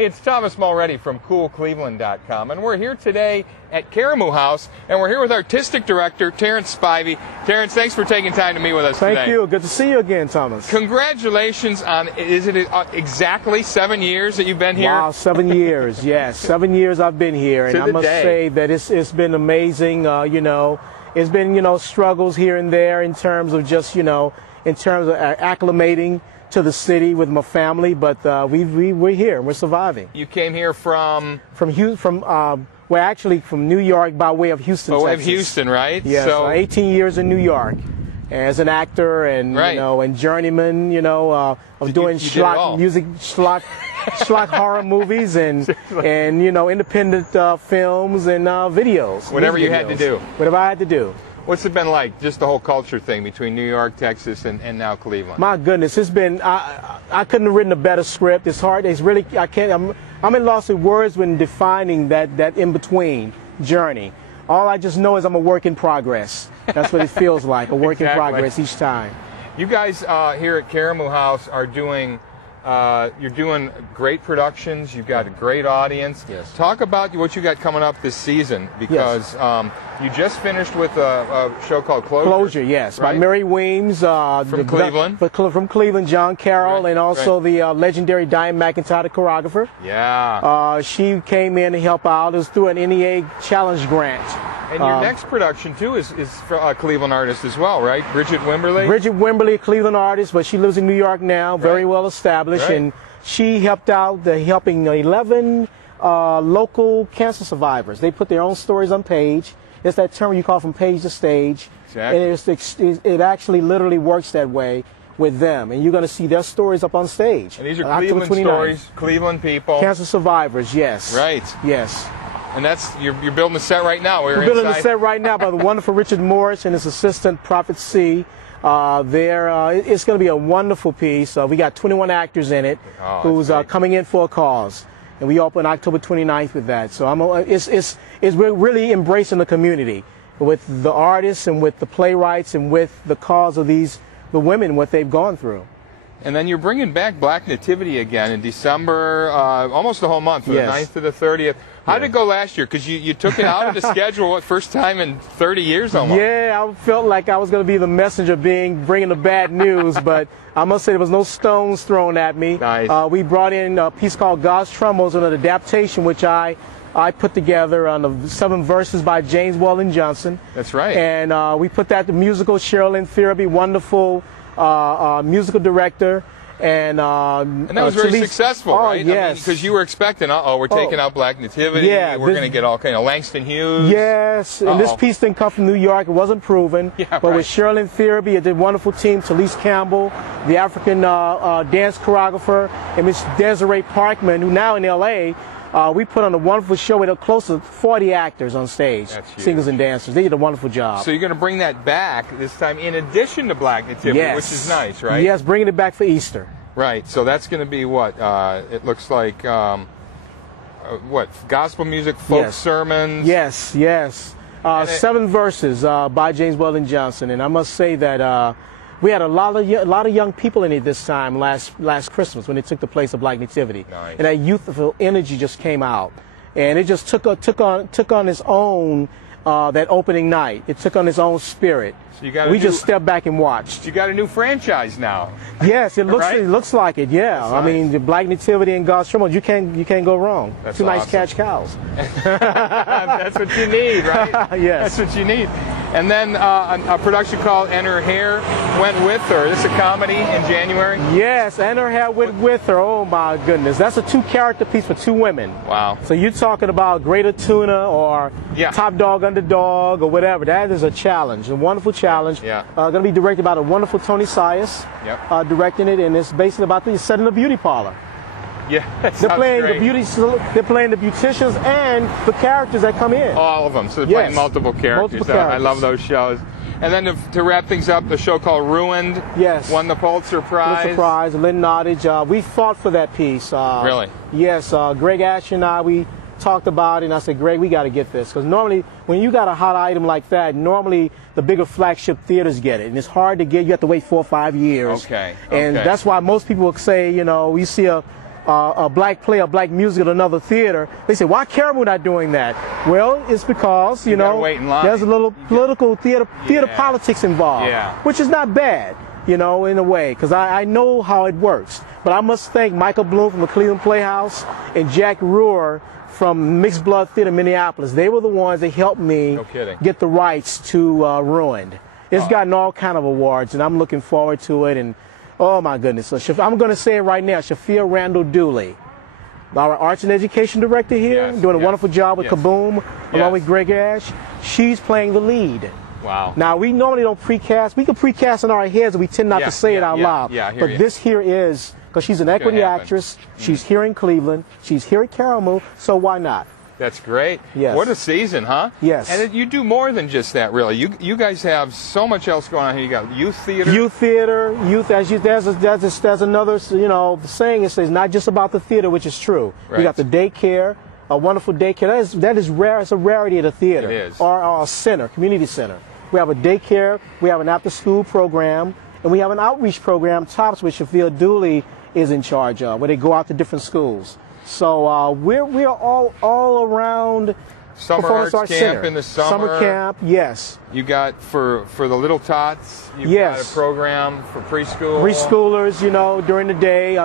Hey, it's Thomas Mulready from CoolCleveland.com, and we're here today at Karamu House, and we're here with Artistic Director Terrence Spivey. Terrence, thanks for taking time to meet with us today. Thank you. Good to see you again, Thomas. Congratulations on, is it exactly 7 years that you've been here? Wow, 7 years, yes. 7 years I've been here, and I must say that it's been amazing. It's been, struggles here and there in terms of just, in terms of acclimating to the city with my family, but we're here and we're surviving. You came here from? We're actually from New York by way of Houston, Texas. By way of Houston, right? Yes, so 18 years in New York as an actor and and journeyman. I was doing schlock music, schlock horror movies and independent films and videos. Whatever you had to do. Whatever I had to do. What's it been like, just the whole culture thing between New York, Texas, and now Cleveland? My goodness, it's been, I couldn't have written a better script. It's hard, it's really, I can't, I'm at loss of words when defining that in-between journey. All I just know is I'm a work in progress. That's what it feels like, a work in progress each time. You guys here at Karamu House are doing, you're doing great productions. You've got a great audience. Yes. Talk about what you got coming up this season, because you just finished with a show called Closure. Closure, yes, by Mary Weems. From Cleveland. From Cleveland, John Carroll, and also the legendary Diane McIntyre, the choreographer. Yeah. She came in to help out. It was through an NEA challenge grant. And your next production, too, is a Cleveland artist as well, right? Bridget Wimberly? Bridget Wimberly, a Cleveland artist, but she lives in New York now, very well established. And she helped out, helping 11 local cancer survivors. They put their own stories on page. It's that term you call from page to stage. Exactly. And it actually literally works that way with them. And you're going to see their stories up on stage. And these are Cleveland stories, Cleveland people. Cancer survivers, yes. Right. Yes. And that's, you're building the set right now. We're building the set right now by the wonderful Richard Morris and his assistant, Prophet C. It's going to be a wonderful piece. We got 21 actors in it who's coming in for a cause. And we open October 29th with that. So we're really embracing the community with the artists and with the playwrights and with the cause of the women, what they've gone through. And then you're bringing back Black Nativity again in December, almost the whole month, from the 9th to the 30th. How did it go last year? Because you took it out of the schedule, first time in 30 years almost. Yeah, I felt like I was going to be the messenger bringing the bad news, but I must say there was no stones thrown at me. Nice. We brought in a piece called God's Trombones, an adaptation which I put together on the 7 verses by James Weldon Johnson. That's right. And we put that to musical Sherilyn Thirby, wonderful musical director. And that was very successful, right? Yes. Because you were expecting, we're taking out Black Nativity. Yeah, we're going to get all kind of Langston Hughes. Yes, and this piece didn't come from New York. It wasn't proven. But with Sherilyn Thirby, it did a wonderful team. Talise Campbell, the African dance choreographer, and Miss Desiree Parkman, who now in L.A., we put on a wonderful show with close to 40 actors on stage, singers and dancers. They did a wonderful job. So you're going to bring that back this time in addition to Black Nativity, which is nice, right? Yes, bringing it back for Easter. Right. So that's going to be what? It looks like, what, gospel music, folk sermons? Yes, yes. 7 verses by James Weldon Johnson. And I must say that we had a lot of young people in it this time last Christmas when it took the place of Black Nativity. Nice. And that youthful energy just came out, and it just took on its own that opening night. It took on its own spirit. So we just stepped back and watched. You got a new franchise now. Yes, it looks like it. Yeah, I mean, the Black Nativity and God's Trombones, you can't go wrong. That's Two nice catch cows. That's what you need, right? Yes, that's what you need. And then a production called And Her Hair Went With Her. This is a comedy in January? Yes, And Her Hair Went With Her. Oh, my goodness. That's a 2-character piece for 2 women. Wow. So you're talking about Greater Tuna or Top Dog, Underdog, or whatever. That is a challenge, a wonderful challenge. Yeah. Going to be directed by the wonderful Tony Sias, directing it, and it's basically about setting a beauty parlor. Yeah, they're playing the beauticians and the characters that come in. All of them. So they're playing multiple characters. I love those shows. And then to wrap things up, the show called Ruined won the Pulitzer Prize. Pulitzer Prize, Lynn Nottage. We fought for that piece. Really? Yes. Greg Ash and I, we talked about it, and I said, Greg, we got to get this. Because normally, when you got a hot item like that, normally the bigger flagship theaters get it. And it's hard to get. You have to wait 4 or 5 years. Okay. And that's why most people will say, you see a black play or black music at another theater, they say, why Karamu not doing that? Well, it's because, you know, there's a little political theater politics involved, which is not bad, you know, in a way, because I know how it works. But I must thank Michael Bloom from the Cleveland Playhouse and Jack Ruhr from Mixed Blood Theater, Minneapolis. They were the ones that helped me get the rights to Ruined. It's gotten all kind of awards, and I'm looking forward to it. And oh my goodness, so I'm going to say it right now, Shafia Randall Dooley, our Arts and Education Director here, doing a wonderful job with Kaboom, along with Greg Ash. She's playing the lead. Wow. Now, we normally don't precast. We can precast in our heads, and we tend not to say it out loud. But this here is, because she's an equity actress, she's here in Cleveland, she's here at Karamu, so why not? That's great. Yes. What a season, huh? Yes. And you do more than just that, really. You guys have so much else going on here. You got youth theater. Youth theater, there's another, you know, saying it says not just about the theater, which is true. Right. We got the daycare, a wonderful daycare. That is rare. It's a rarity at a theater. It is. Or a center, community center. We have a daycare, we have an after-school program, and we have an outreach program, TOPS, which Shafia Dooley is in charge of, where they go out to different schools. So we are all around Summer Arts Camp Center. in the summer. Summer camp, yes. You got for the little tots. You've got a program for preschool. Preschoolers, you know, during the day.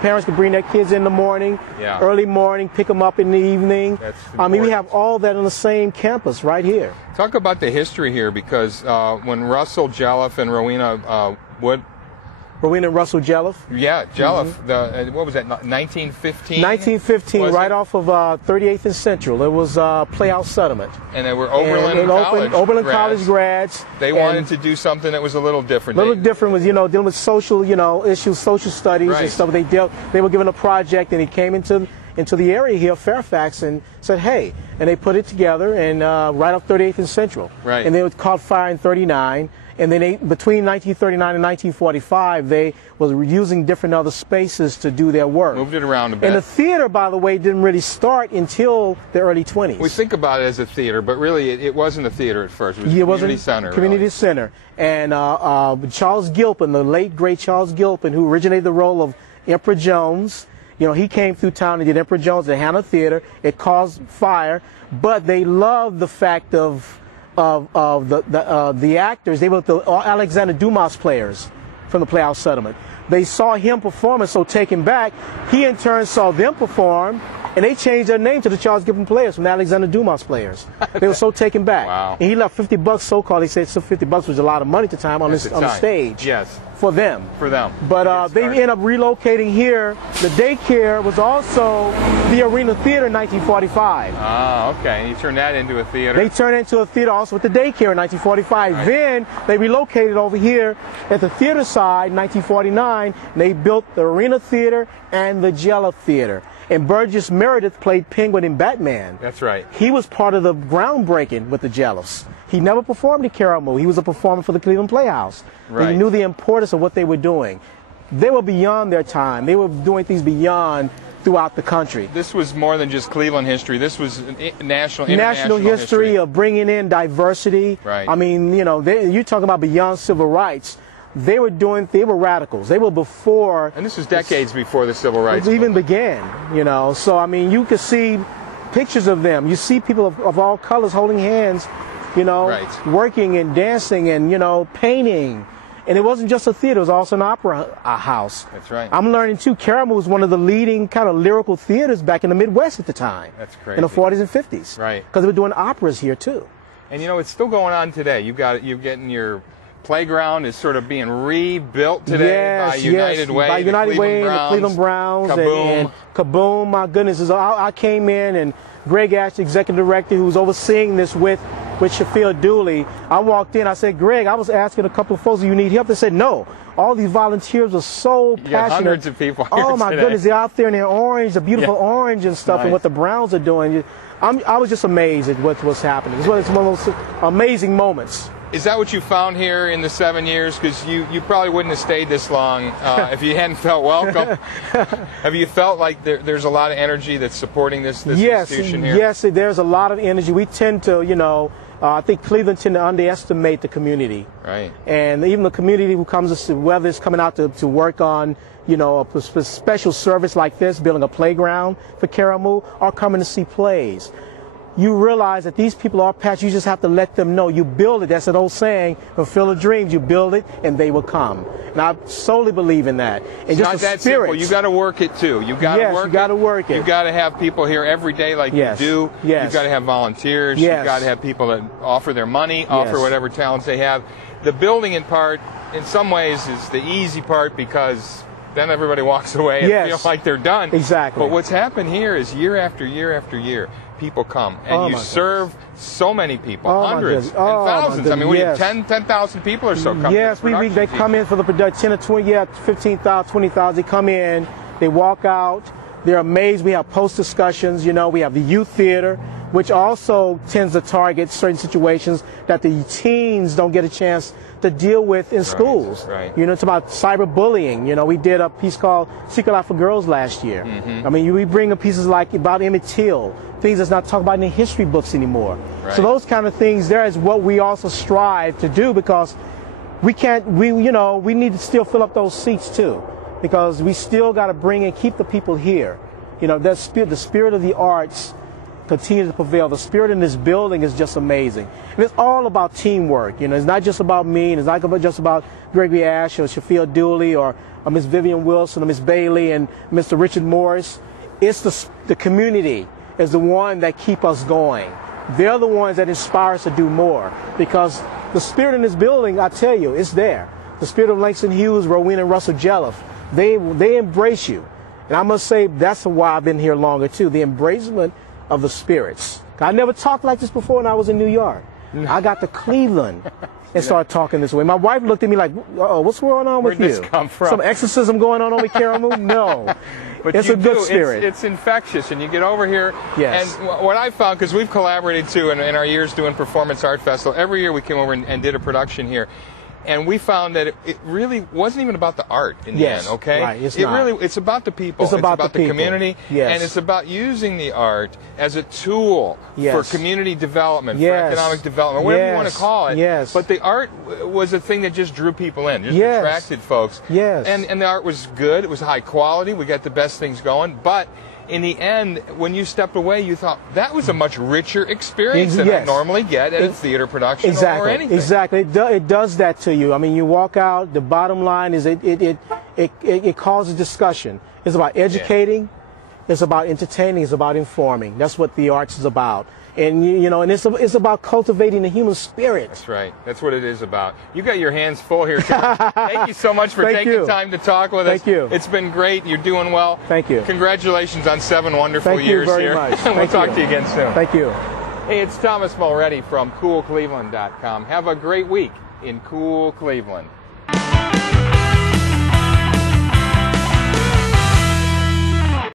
Parents can bring their kids in the morning, early morning, pick them up in the evening. That's I mean, we have all that on the same campus right here. Talk about the history here, because when Russell Jelliff and Rowena Rowena and Russell Jelliff? Yeah, Jelliff. What was that, 1915? 1915, right off of 38th and Central. It was Playhouse Settlement. And they were Oberlin College grads. They wanted to do something that was a little different. A little different was, you know, dealing with social, you know, issues, social studies and stuff. They were given a project, and he came into the area here, Fairfax, and said, hey, and they put it together, and right off 38th and Central. Right. And they caught fire in 39. And then between 1939 and 1945, they was using different other spaces to do their work. Moved it around a bit. And the theater, by the way, didn't really start until the early 20s. We think about it as a theater, but really it wasn't a theater at first. It was a community center. Community center. And Charles Gilpin, the late, great Charles Gilpin, who originated the role of Emperor Jones, you know, he came through town and did Emperor Jones at Hannah Theater. It caused fire, but they loved the fact of the actors. They were the Alexander Dumas players from the Playhouse Settlement. They saw him perform and so taken back. He in turn saw them perform, and they changed their name to the Charles Gilpin players from the Alexander Dumas players. They were so taken back. Wow. And he left $50 so-called. He said so $50 was a lot of money at the time on the stage. Yes. For them. For them. But they ended up relocating here. The daycare was also the Arena Theater in 1945. Ah, okay. And you turned that into a theater? They turned it into a theater also with the daycare in 1945. Right. Then they relocated over here at the theater side in 1949. And they built the Arena Theater and the Jelliff Theater. And Burgess Meredith played Penguin in Batman. That's right. He was part of the groundbreaking with the Jelliffs. He never performed at Karamu. He was a performer for the Cleveland Playhouse. Right. He knew the importance of what they were doing. They were beyond their time. They were doing things beyond throughout the country. This was more than just Cleveland history. This was international history of bringing in diversity. Right. I mean, you know, you're talking about beyond civil rights. They were radicals. They were before. And this was decades before the civil rights even began, you know. So, I mean, you could see pictures of them. You see people of all colors holding hands, you know, working and dancing and, you know, painting. And it wasn't just a theater, it was also an opera house. That's right. I'm learning, too, Karamu was one of the leading kind of lyrical theaters back in the Midwest at the time. That's crazy. In the 40s and 50s. Right. Because they were doing operas here, too. And, you know, it's still going on today. You're getting your playground is sort of being rebuilt today by United Way. By United Way and the Cleveland Browns. Kaboom. And Kaboom, my goodness. I came in, and Greg Ash, the executive director, who was overseeing this with Shafia Dooley, I walked in, I said, Greg, I was asking a couple of folks, do you need help? They said, no. All these volunteers are so passionate. Hundreds of people here Oh, my goodness. They're out there in their orange, the beautiful orange and stuff, and what the Browns are doing. I was just amazed at what's happening. It's one of those amazing moments. Is that what you found here in the 7 years? Because you probably wouldn't have stayed this long if you hadn't felt welcome. Have you felt like there's a lot of energy that's supporting this institution here? Yes, there's a lot of energy. We tend to, you know, I think Cleveland tend to underestimate the community. Right. And even the community who comes, whether it's coming out to work on, you know, a special service like this, building a playground for Karamu, or coming to see plays. You realize that these people are passionate. You just have to let them know. You build it. That's an old saying, fulfill the dreams. You build it, and they will come. And I solely believe in that. And it's just not the that spirit. simple. You got to work it too. You got to work it. You got to work it. You got to have people here every day, like yes. you do. Yes. You've got to have volunteers. Yes. You've got to have people that offer their money, offer whatever talents they have. The building in part, in some ways, is the easy part because then everybody walks away and feels like they're done. Exactly. But what's happened here is year after year after year, people come, and you serve so many people, hundreds and thousands. I mean, we have 10,000 people or so come. Yes, they come in for the production, 10 or 20, 15,000, 20,000. They come in, they walk out, they're amazed. We have post discussions, you know, we have the youth theater, which also tends to target certain situations that the teens don't get a chance to deal with in schools. Right. You know, it's about cyberbullying. You know, we did a piece called Secret Life for Girls last year. I mean, we bring up pieces like about Emmett Till, things that's not talked about in the history books anymore. So those kind of things, there is what we also strive to do, because we need to still fill up those seats too, because we still got to bring and keep the people here. You know, the spirit of the arts continue to prevail. The spirit in this building is just amazing. And it's all about teamwork. You know, it's not just about me, and it's not just about Gregory Ash or Shafiel Dooley or Miss Vivian Wilson or Miss Bailey and Mr. Richard Morris. It's the community is the one that keep us going. They're the ones that inspire us to do more, because the spirit in this building, I tell you, it's there. The spirit of Langston Hughes, Rowena, and Russell Jelliff, they embrace you. And I must say, that's why I've been here longer too, the embracement of the spirits. I never talked like this before when I was in New York. I got to Cleveland and started talking this way. My wife looked at me like, uh-oh, what's going on with you? Where'd this come from? Some exorcism going on with Karamu? No. But it's a good spirit. It's infectious, and you get over here. Yes. And what I found, because we've collaborated too in our years doing Performance Art Festival, every year we came over and did a production here. And we found that it really wasn't even about the art in the end, okay? Right, it's about the people. It's about the community. Yes. And it's about using the art as a tool for community development, for economic development, whatever you want to call it. Yes. But the art was a thing that just drew people in, just attracted folks. Yes. And the art was good. It was high quality. We got the best things going. But in the end, when you stepped away, you thought that was a much richer experience than I normally get at a theater production or anything. Exactly. It does that to you. I mean, you walk out, the bottom line is it causes discussion. It's about educating, it's about entertaining, it's about informing. That's what the arts is about. And and it's about cultivating the human spirit. That's right. That's what it is about. You got your hands full here, Terrence. Thank you so much for taking time to talk with us. Thank you. It's been great. You're doing well. Thank you. Congratulations on 7 wonderful years here. Thank you very much. And we'll talk to you again soon. Thank you. Hey, it's Thomas Mulready from CoolCleveland.com. Have a great week in Cool Cleveland.